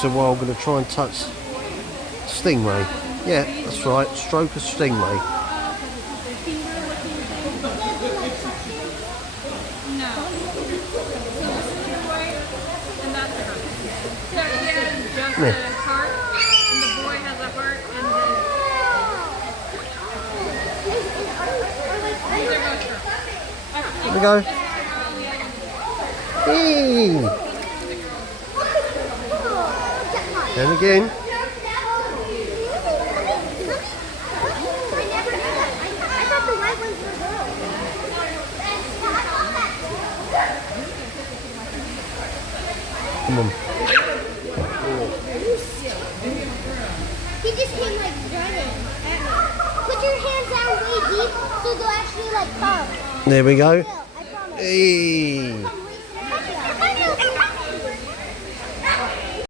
So while I'm going to try and touch stingray. Yeah, that's right. Stroke a stingray. No. So this is the boy, and that's the girl. So he has just Yeah. a heart, and the boy has a heart, and these are both girls. There we go. Hey. And again. Come on. He just came like running at me. Put your hands down way deep so they'll actually like come. There we go. I promise. Hey.